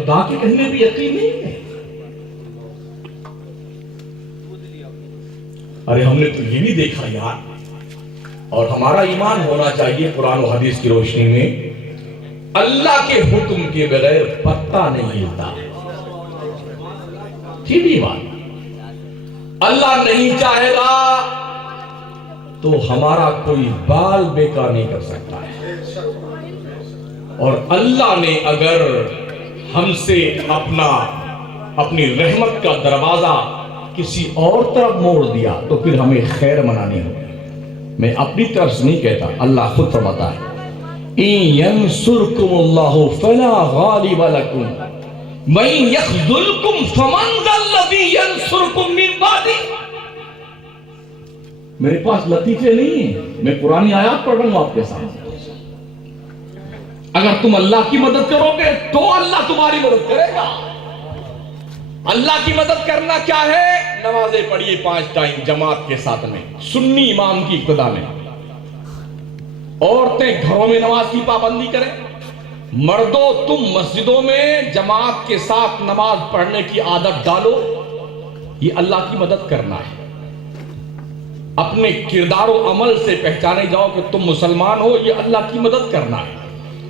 خدا کے کہنے بھی یقین نہیں ہے. ارے ہم نے تو یہ بھی دیکھا یار، اور ہمارا ایمان ہونا چاہیے قرآن و حدیث کی روشنی میں، اللہ کے حکم کے بغیر پتا نہیں ہلتا. سیدھی بات، اللہ نہیں چاہے گا تو ہمارا کوئی بال بیکار نہیں کر سکتا ہے. اور اللہ نے اگر ہم سے اپنی رحمت کا دروازہ کسی اور طرف موڑ دیا تو پھر ہمیں خیر منانی ہوگی. میں اپنی طرف سے نہیں کہتا، اللہ خود فرماتا ہے إِن يَنْصُرْكُمُ اللَّهُ فَلَا غَالِبَ لَكُمْ وَإِن يَخْذُلْكُمْ فَمَنْ ذَا الَّذِي يَنْصُرُكُمْ مِنْ بَعْدِهِ. میرے پاس لطیفے نہیں ہیں، میں قرآن آیات پڑھ رہا ہوں آپ کے سامنے. اگر تم اللہ کی مدد کرو گے تو اللہ تمہاری مدد کرے گا. اللہ کی مدد کرنا کیا ہے؟ نمازیں پڑھیے 5 ٹائم جماعت کے ساتھ میں، سنی امام کی اقتداء میں. عورتیں گھروں میں نماز کی پابندی کریں. مردوں تم مسجدوں میں جماعت کے ساتھ نماز پڑھنے کی عادت ڈالو. یہ اللہ کی مدد کرنا ہے. اپنے کردار و عمل سے پہچانے جاؤ کہ تم مسلمان ہو، یہ اللہ کی مدد کرنا ہے.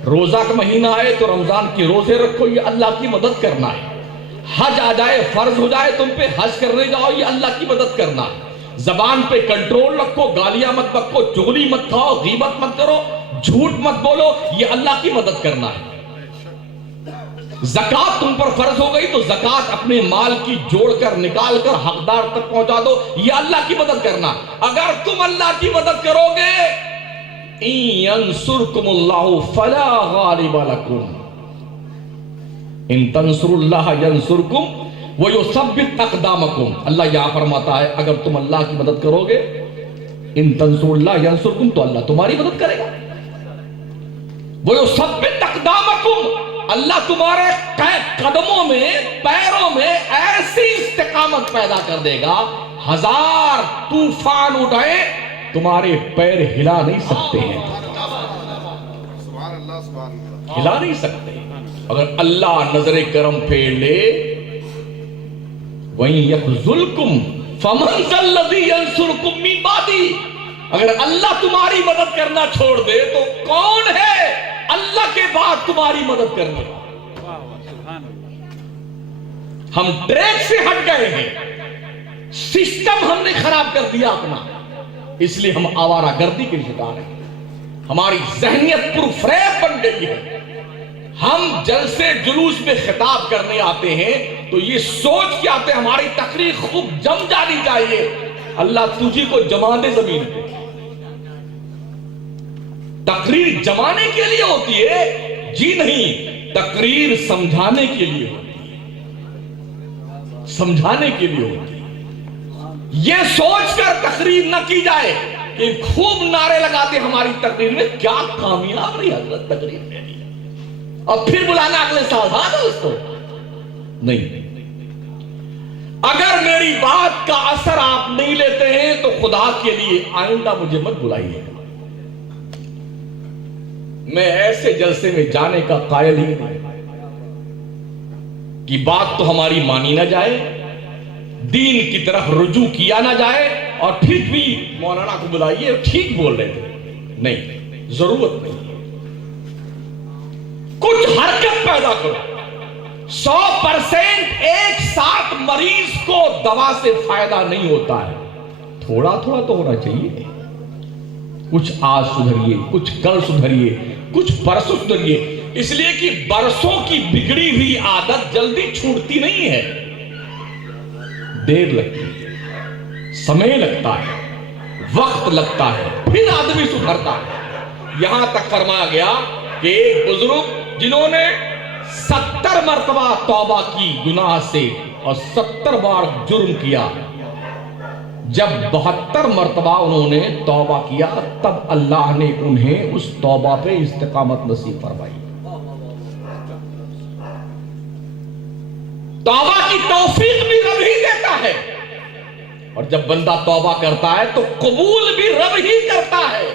روزہ کا مہینہ آئے تو رمضان کے روزے رکھو، یہ اللہ کی مدد کرنا ہے. حج آ جائے، فرض ہو جائے تم پہ، حج کرنے جاؤ، یہ اللہ کی مدد کرنا ہے. زبان پہ کنٹرول رکھو، گالیاں مت بکو، چغلی مت کھاؤ، غیبت مت کرو، جھوٹ مت بولو، یہ اللہ کی مدد کرنا ہے. زکوٰۃ تم پر فرض ہو گئی تو زکوٰۃ اپنے مال کی جوڑ کر نکال کر حقدار تک پہنچا دو، یہ اللہ کی مدد کرنا. اگر تم اللہ کی مدد کرو گے، إِن يَنْصُرْكُمُ اللَّهُ فَلَا غَالِبَ لَكُمْ إِن تَنْصُرُوا اللَّهَ يَنْصُرْكُمْ وَيُثَبِّتْ أَقْدَامَكُمْ. اللہ یہاں فرماتا ہے اگر تم اللہ کی مدد کرو گے، إِن تَنْصُرُوا اللَّهَ يَنْصُرْكُمْ، تو اللہ تمہاری مدد کرے گا. وَيُثَبِّتْ أَقْدَامَكُمْ، اللہ تمہارے قدموں میں، پیروں میں ایسی استقامت پیدا کر دے گا، 1000 طوفان اٹھائے تمہارے پیر ہلا نہیں سکتے ہیں، ہلا نہیں سکتے. اگر اللہ نظر کرم پھیر لے، وَإِن يَخْذُلْكُمْ فَمَنْ ذَا الَّذِي يَنْصُرُكُمْ مِنْ بَعْدِهِ. اگر اللہ تمہاری مدد کرنا چھوڑ دے تو کون ہے اللہ کے بعد تمہاری مدد کرنے والا؟ ہم ٹریک سے ہٹ گئے ہیں، سسٹم ہم نے خراب کر دیا اپنا، اس لیے ہم آوارہ گردی کے شکار ہیں. ہماری ذہنیت پرفریب بن گئی ہے. ہم جلسے جلوس میں خطاب کرنے آتے ہیں تو یہ سوچ کے آتے ہیں ہماری تقریر خوب جم جانی چاہیے. اللہ تجھی کو جما دے زمین پہ. تقریر جمانے کے لیے ہوتی ہے؟ جی نہیں، تقریر سمجھانے کے لیے ہوتی ہے، سمجھانے کے لیے ہوتی ہے. یہ سوچ کر تقریر نہ کی جائے کہ خوب نعرے لگاتے ہماری تقریر میں کیا کامیاب رہی حضرت تقریر میں، اور پھر بلانا اگلے سال. ہاں دوستو، نہیں. اگر میری بات کا اثر آپ نہیں لیتے ہیں تو خدا کے لیے آئندہ مجھے مت بلائیے. میں ایسے جلسے میں جانے کا قائل ہی نہیں کہ بات تو ہماری مانی نہ جائے، دین کی طرف رجوع کیا نہ جائے، اور پھر بھی مولانا کو بلائیے ٹھیک بول رہے تھے. نہیں، ضرورت نہیں. کچھ حرکت پیدا کرو. 100% ایک ساتھ مریض کو دوا سے فائدہ نہیں ہوتا ہے، تھوڑا تھوڑا تو ہونا چاہیے. کچھ آج سدھریے، کچھ کل سدھریے، کچھ پرسوں سدھریے. اس لیے کہ برسوں کی بگڑی ہوئی عادت جلدی چھوٹتی نہیں ہے، دیر لگتی ہے، سمے لگتا ہے، وقت لگتا ہے، پھر آدمی سدھرتا ہے. یہاں تک فرمایا گیا کہ ایک بزرگ جنہوں نے 70 مرتبہ توبہ کی گناہ سے اور 70 بار جرم کیا، جب 72 مرتبہ انہوں نے توبہ کیا تب اللہ نے انہیں اس توبہ پہ استقامت نصیب فرمائی. توبہ کی توفیق بھی رب ہی دیتا ہے، اور جب بندہ توبہ کرتا ہے تو قبول بھی رب ہی کرتا ہے.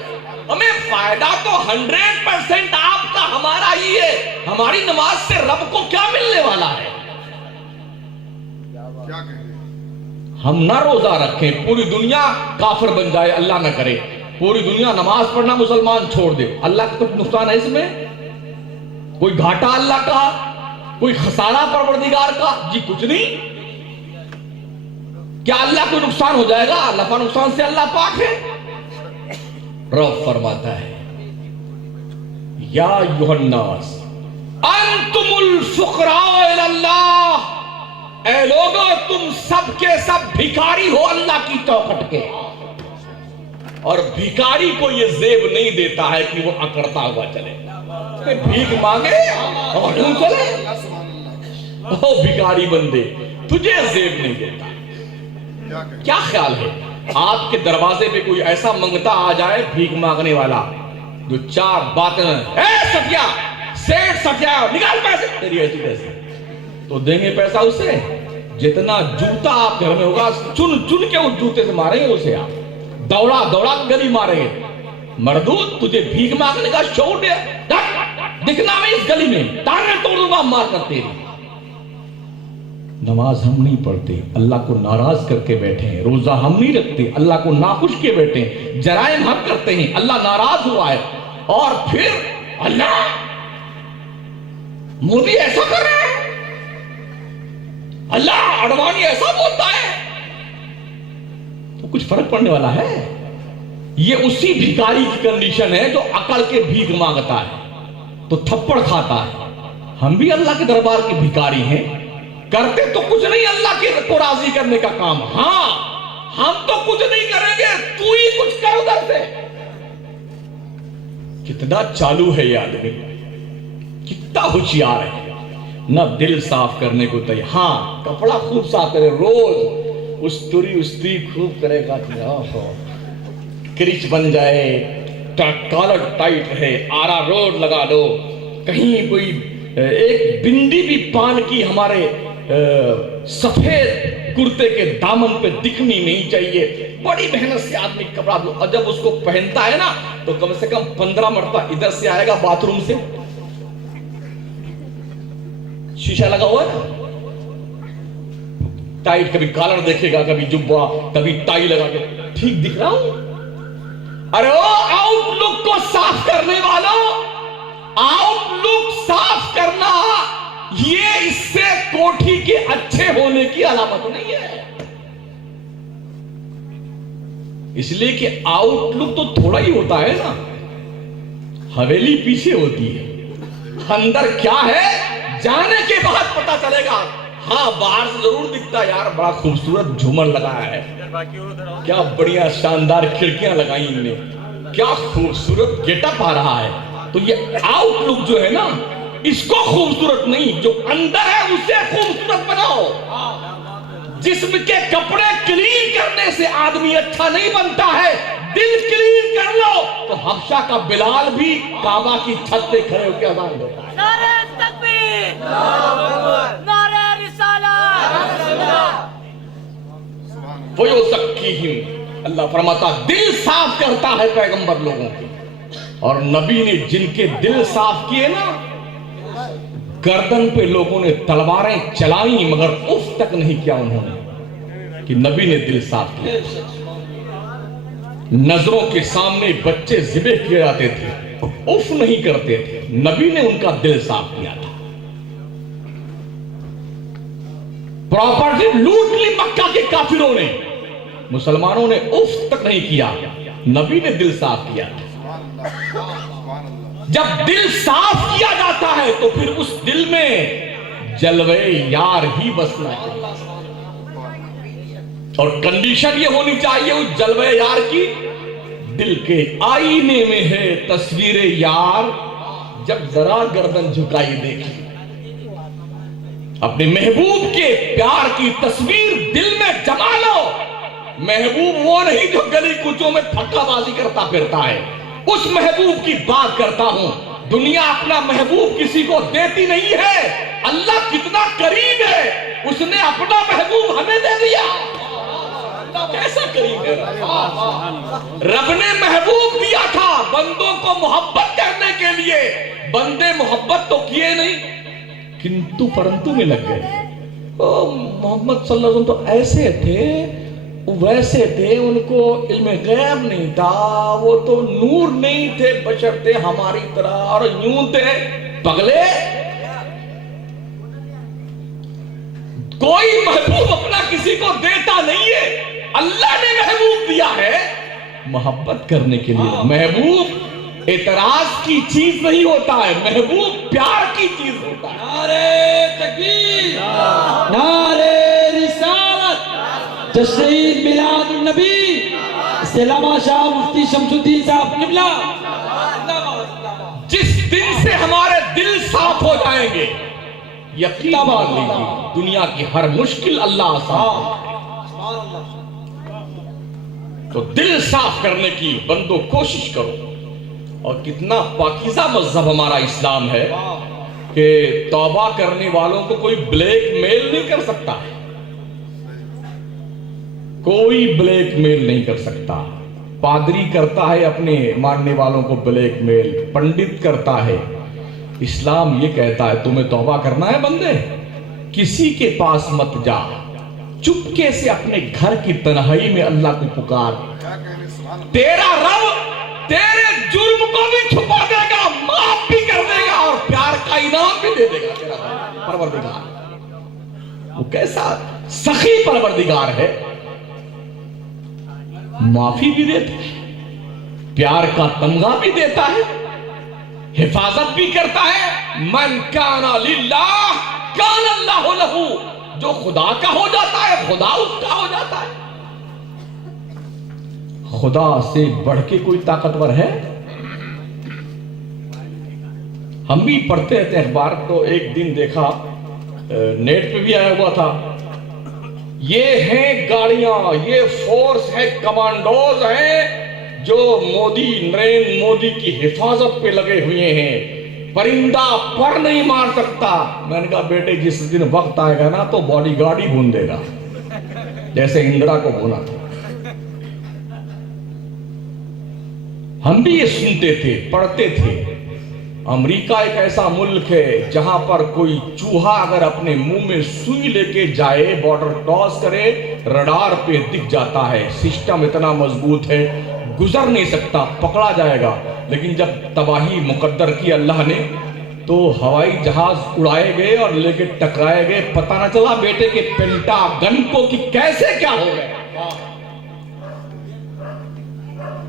ہمیں فائدہ تو 100% آپ کا ہمارا ہی ہے. ہماری نماز سے رب کو کیا ملنے والا؟ ہم نہ روزہ رکھیں، پوری دنیا کافر بن جائے، اللہ نہ کرے، پوری دنیا نماز پڑھنا مسلمان چھوڑ دے، اللہ کا تو نقصان ہے اس میں؟ کوئی گھاٹا اللہ کا، کوئی خسارہ پروردگار کا؟ جی کچھ نہیں۔ کیا اللہ کو نقصان ہو جائے گا؟ اللہ کا نقصان سے اللہ پاک ہے۔ رب فرماتا ہے یا ایھا الناس انتم الفقراء الی اللہ، اے لوگو تم سب کے سب بھکاری ہو اللہ کی چوکھٹ کے، اور بھکاری کو یہ زیب نہیں دیتا ہے کہ وہ اکڑتا ہوا چلے، بھیک مانگے اور یوں چلے۔ او بھکاری بندے، تجھے زیب نہیں دیتا۔ کیا خیال ہے آپ کے دروازے پہ کوئی ایسا منگتا آ جائے بھیک مانگنے والا جو چار باتیں، اے سٹیا، سیٹ سٹیا نکال پیسے، تیری ایسی پیسے تو دیں گے پیسہ اسے؟ جتنا جوتا آپ گھر میں ہوگا چن چن کے اس جوتے سے ماریں گے اسے، آپ دوڑا دوڑا گلی ماریں گے۔ مردود تجھے بھیک مانگنے کا شعور ہے؟ دکھنا میں اس گلی میں ٹانگیں توڑ دوں گا مار کر تیری۔ نماز ہم نہیں پڑھتے، اللہ کو ناراض کر کے بیٹھے ہیں، روزہ ہم نہیں رکھتے، اللہ کو ناخوش کے بیٹھے ہیں، جرائم ہم کرتے ہیں، اللہ ناراض ہوا ہے، اور پھر اللہ مودی ایسا کر رہا ہے، اللہ اڈوانی ایسا بولتا ہے، تو کچھ فرق پڑنے والا ہے؟ یہ اسی بھکاری کی کنڈیشن ہے جو اکڑ کے بھیک مانگتا ہے تو تھپڑ کھاتا ہے۔ ہم بھی اللہ کے دربار کے بھکاری ہیں، کرتے تو کچھ نہیں اللہ کو راضی کرنے کا کام، ہاں ہم تو کچھ نہیں کریں گے، تو ہی کچھ کر ادھر سے۔ کتنا چالو ہے یہ آدمی، کتنا ہوشیار ہے، نہ دل صاف کرنے کو تیار، ہاں کپڑا خوب صاف کرے، روز استری خوب کرے گا، کرچ بن جائے، کالر ٹائٹ رہے، آرا روڈ لگا دو، کہیں کوئی ایک بندی بھی پان کی ہمارے سفید کرتے کے دامن پہ دکھنی نہیں چاہیے، بڑی محنت سے آدمی کپڑا دو، اور جب اس کو پہنتا ہے نا تو کم سے کم 15 مرتبہ ادھر سے آئے گا باتھ روم سے، شیشہ لگا ہوا ہے نا، ٹائٹ، کبھی کالر دیکھے گا، کبھی جبہ، کبھی ٹائی لگا کے، ٹھیک دکھ رہا ہوں؟ ارے او آؤٹ لک کو صاف کرنے والوں، آؤٹ لک صاف کرنا یہ اس سے کوٹھی کے اچھے ہونے کی علامت نہیں ہے، اس لیے کہ آؤٹ لک تو تھوڑا ہی ہوتا ہے نا، حویلی پیچھے ہوتی ہے، اندر کیا ہے جانے کے بعد پتا چلے گا۔ ہاں باہر سے ضرور دکھتا ہے یار بڑا خوبصورت جھومر لگایا ہے، کیا بڑھیا شاندار کھڑکیاں لگائی ان نے، کیا خوبصورت گیٹ اپ آ رہا ہے، تو یہ آؤٹ لک جو ہے نا اس کو خوبصورت نہیں، جو اندر ہے اسے خوبصورت بناؤ۔ جسم کے کپڑے کلین کرنے سے آدمی اچھا نہیں بنتا ہے، دل کلین کر لو تو حبشہ کا بلال بھی کعبہ کی چھت پہ کھڑے ہو کے اذان دیتا ہے۔ نعرہ تکبیر، نعرہ رسالت، وَيُزَكِّيهِمْ، اللہ فرماتا دل صاف کرتا ہے پیغمبر لوگوں کی، اور نبی نے جن کے دل صاف کیے نا، گردن پہ لوگوں نے تلواریں چلائیں مگر اف تک نہیں کیا انہوں نے، کہ نبی نے دل صاف کیا۔ نظروں کے سامنے بچے ذبح کیے جاتے تھے، اف نہیں کرتے تھے، نبی نے ان کا دل صاف کیا تھا۔ پراپرٹی لوٹ لی مکہ کے کافروں نے، مسلمانوں نے اف تک نہیں کیا، نبی نے دل صاف کیا تھا۔ جب دل صاف کیا جاتا ہے تو پھر اس دل میں جلوے یار ہی بسنا چاہیے، اور کنڈیشن یہ ہونی چاہیے اس جلوے یار کی، دل کے آئینے میں ہے تصویر یار، جب ذرا گردن جھکائی دیکھی، اپنے محبوب کے پیار کی تصویر دل میں جما لو۔ محبوب وہ نہیں جو گلی کوچوں میں پھٹا بازی کرتا پھرتا ہے، اس محبوب کی بات کرتا ہوں۔ دنیا اپنا محبوب کسی کو دیتی نہیں ہے، اللہ کتنا قریب ہے، اس نے اپنا محبوب ہمیں دے دیا، کیسا قریب ہے۔ رب نے محبوب دیا تھا بندوں کو محبت کرنے کے لیے، بندے محبت تو کیے نہیں، کنتو پرنتو میں لگ گئے، محمد صلی اللہ علیہ وسلم تو ایسے تھے، ویسے تھے، ان کو علم غیب نہیں تھا، وہ تو نور نہیں تھے، بشر تھے ہماری طرح، اور یوں تھے پگلے۔ کوئی محبوب اپنا کسی کو دیتا نہیں ہے، اللہ نے محبوب دیا ہے محبت کرنے کے لیے۔ محبوب اعتراض کی چیز نہیں ہوتا ہے، محبوب پیار کی چیز ہوتا ہے۔ نعرہ تکبیر، نعرہ رسالت، تشریف میلاد النبی، علامہ شاہ مفتی شمس الدین صاحب قبلہ۔ جس دن سے ہمارے دل صاف ہو جائیں گے، یقین مان لیجیے دنیا کی ہر مشکل اللہ آسان۔ تو دل صاف کرنے کی بندو کوشش کرو۔ اور کتنا پاکیزہ مذہب ہمارا اسلام ہے کہ توبہ کرنے والوں کو کوئی بلیک میل نہیں کر سکتا، کوئی بلیک میل نہیں کر سکتا۔ پادری کرتا ہے اپنے ماننے والوں کو بلیک میل، پنڈت کرتا ہے۔ اسلام یہ کہتا ہے تمہیں توبہ کرنا ہے بندے، کسی کے پاس مت جا، چپکے سے اپنے گھر کی تنہائی میں اللہ کو پکار۔ تیرا رب تیرے جرم کو بھی چھپا دے گا، معاف بھی کر دے گا، اور پیار کا انعام بھی دے دے گا تیرا پروردگار۔ وہ کیسا سخی پروردگار ہے، معافی بھی دیتا ہے، پیار کا تمغہ بھی دیتا ہے، حفاظت بھی کرتا ہے۔ من کان للہ کان اللہ لہ، جو خدا کا ہو جاتا ہے خدا اس کا ہو جاتا ہے۔ خدا سے بڑھ کے کوئی طاقتور ہے؟ ہم بھی پڑھتے رہتے اخبار، تو ایک دن دیکھا نیٹ پہ بھی آیا ہوا تھا، یہ ہیں گاڑیاں، یہ فورس ہے، کمانڈوز ہیں جو مودی، نریندر مودی کی حفاظت پہ لگے ہوئے ہیں، پرندہ پر نہیں مار سکتا۔ میں نے کہا بیٹے جس دن وقت آئے گا نا تو باڈی گارڈ ہی بھون دے گا، جیسے اندرا کو بھونا تھا۔ ہم بھی یہ سنتے تھے، پڑھتے تھے۔ امریکہ ایک ایسا ملک ہے جہاں پر کوئی چوہا اگر اپنے منہ میں سوئی لے کے جائے، بارڈر کراس کرے، رڈار پہ دکھ جاتا ہے، سسٹم اتنا مضبوط ہے، گزر نہیں سکتا، پکڑا جائے گا۔ لیکن جب تباہی مقدر کی اللہ نے تو ہوائی جہاز اڑائے گئے اور لے کے ٹکرائے گئے، پتہ نہ چلا بیٹے کے پینٹاگن کو کہ کیسے کیا ہو گئے۔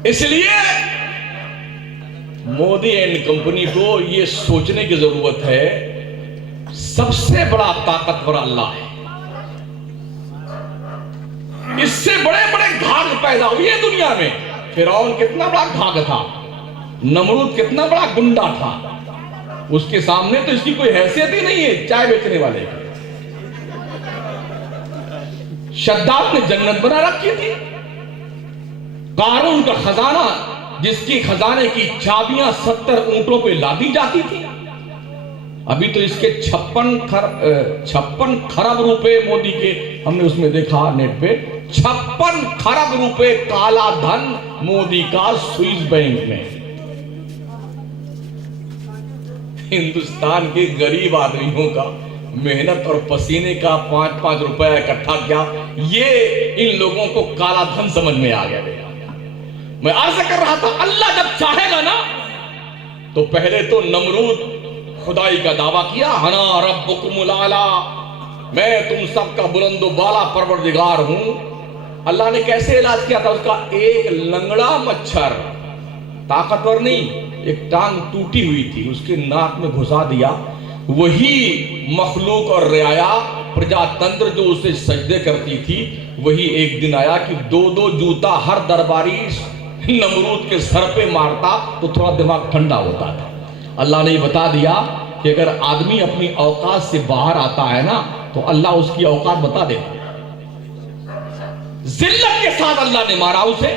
اس لیے مودی اینڈ کمپنی کو یہ سوچنے کی ضرورت ہے سب سے بڑا طاقتور اللہ ہے، اس سے بڑے بڑے گھاگ پیدا ہوئے دنیا میں۔ فرعون کتنا بڑا گھاگ تھا، نمرود کتنا بڑا گنڈا تھا، اس کے سامنے تو اس کی کوئی حیثیت ہی نہیں ہے چائے بیچنے والے کی۔ شداد نے جنت بنا رکھی تھی، قارون کا خزانہ جس کی خزانے کی چابیاں 70 اونٹوں پہ لادی جاتی تھی، ابھی تو اس کے 56 خرب روپے مودی کے ہم نے اس میں دیکھا نیٹ پہ، 56 خرب روپے کالا دھن مودی کا سوئس بینک میں۔ ہندوستان کے غریب آدمیوں کا محنت اور پسینے کا 5-5 روپے اکٹھا کیا، یہ ان لوگوں کو کالا دھن سمجھ میں آ گیا۔ میں عرض کر رہا تھا اللہ جب چاہے گا نا تو پہلے تو نمرود خدائی کا دعویٰ کیا، انا ربکم الاعلی، میں تم سب کا بلند و بالا پروردگار ہوں۔ اللہ نے کیسے علاج کیا تھا اس کا؟ ایک لنگڑا مچھر، طاقتور نہیں، ایک ٹانگ ٹوٹی ہوئی تھی، اس کے ناک میں گھسا دیا، وہی مخلوق اور رعایا پرجا تنتر جو اسے سجدے کرتی تھی، وہی ایک دن آیا کہ 2 جوتا ہر درباری نمرود کے سر پہ مارتا تو تھوڑا دماغ ٹھنڈا ہوتا تھا۔ اللہ نے یہ بتا دیا کہ اگر آدمی اپنی اوقات سے باہر آتا ہے نا تو اللہ اس کی اوقات بتا دیتا ہے۔ ذلت کے ساتھ اللہ نے مارا اسے۔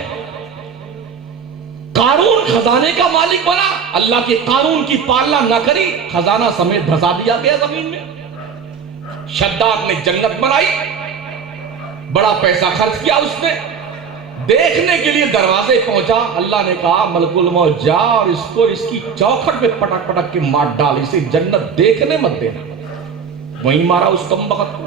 قارون خزانے کا مالک بنا، اللہ کے قانون کی پالنا نہ کری، خزانہ سمیت دھسا دیا گیا زمین میں۔ شداد نے جنت بنائی، بڑا پیسہ خرچ کیا اس نے، دیکھنے کے لیے دروازے پہنچا، اللہ نے کہا ملک الموت جا اور اس کو اس کی چوکھٹ پہ پٹک پٹک کے مار ڈال، اسے جنت دیکھنے مت دینا۔ وہیں مارا اس کمبخت کو۔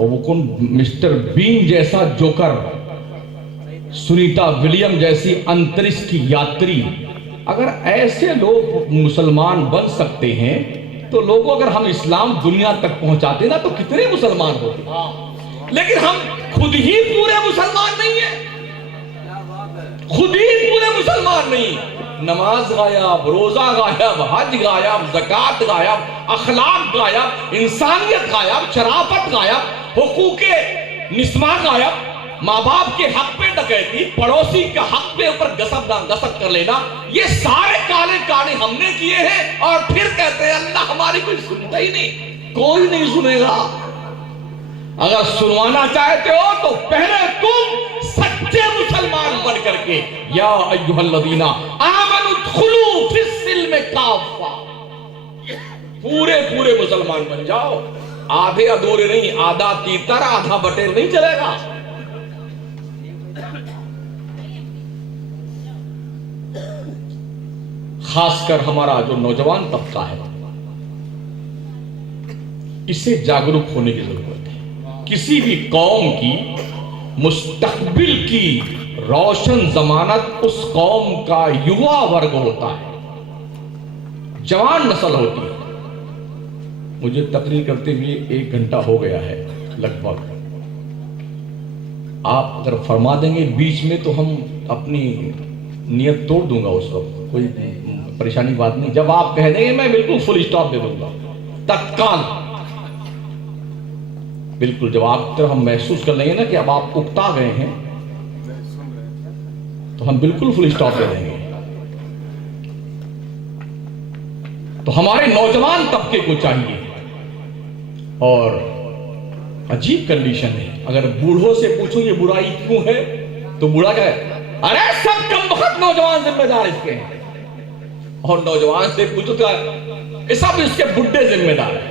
اور وہ کون مسٹر بین جیسا جوکر، سنیتا ولیم جیسی انترش کی یاتری، اگر ایسے لوگ مسلمان بن سکتے ہیں تو لوگوں اگر ہم اسلام دنیا تک پہنچاتے نا تو کتنے مسلمان ہوتے. لیکن ہم خود ہی پورے مسلمان نہیں ہیں، خود ہی پورے مسلمان نہیں. نماز غائب، روزہ غائب، حج غائب، زکوٰۃ غائب، اخلاق غائب، انسانیت غائب، شرافت غائب، حقوق نسواں غائب، ماں باپ کے حق پہ ڈکیتی، پڑوسی کا حق پہ اوپر غصب کر لینا، یہ سارے کالے کانے ہم نے کیے ہیں. اور پھر کہتے ہیں اللہ ہماری کوئی سنتا ہی نہیں. کوئی نہیں سنے گا. اگر سنوانا چاہتے ہو تو پہلے تم سچے مسلمان بن کر کے یا ایھا الذین آمنوا ادخلوا فی السلم کافہ، پورے مسلمان بن جاؤ. آدھے ادھورے نہیں، آدھا تیتر آدھا بٹیر نہیں چلے گا. خاص کر ہمارا جو نوجوان طبقہ ہے اسے جاگرک ہونے کی ضرورت ہے. کسی بھی قوم کی مستقبل کی روشن ضمانت اس قوم کا یوا ورگ ہوتا ہے، جوان نسل ہوتی ہے. مجھے تقریر کرتے ہوئے 1 گھنٹہ ہو گیا ہے لگ بھگ. آپ اگر فرما دیں گے بیچ میں تو ہم اپنی نیت توڑ دوں گا، اس وقت کوئی پریشانی بات نہیں. جب آپ کہہ دیں گے میں بالکل فل اسٹاپ دے دوں گا تتکال. بالکل جب آپ طرف ہم محسوس کر لیں گے نا کہ اب آپ اکتا گئے ہیں تو ہم بالکل فل اسٹاپ دے دیں گے. تو ہمارے نوجوان طبقے کو چاہیے. اور عجیب کنڈیشن ہے، اگر بوڑھوں سے پوچھو یہ برائی کیوں ہے تو بوڑھا کہے ارے سب کم وقت نوجوان ذمہ دار اس کے ہیں. اور نوجوان سے پوچھو تو یہ سب اس کے بڈھے ذمہ دار ہیں.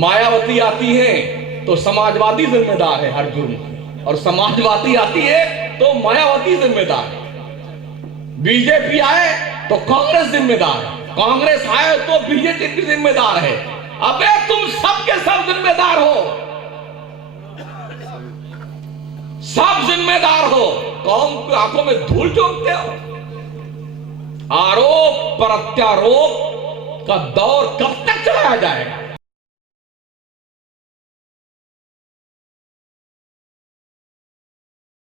مایاوتی آتی ہے تو سماجوادی ذمہ دار ہے ہر جرم کی، اور سماجوادی آتی ہے تو مایاوتی ذمہ دار ہے. بی جے پی آئے تو کانگریس ذمہ دار ہے، کانگریس آئے تو بی جے پی ذمہ دار ہے. ابے تم سب کے سب ذمہ دار ہو، سب ذمہ دار ہو. قوم کی آنکھوں میں دھول جھونکتے ہو. آروپ پرتیاروپ کا دور کب تک چلایا جائے گا؟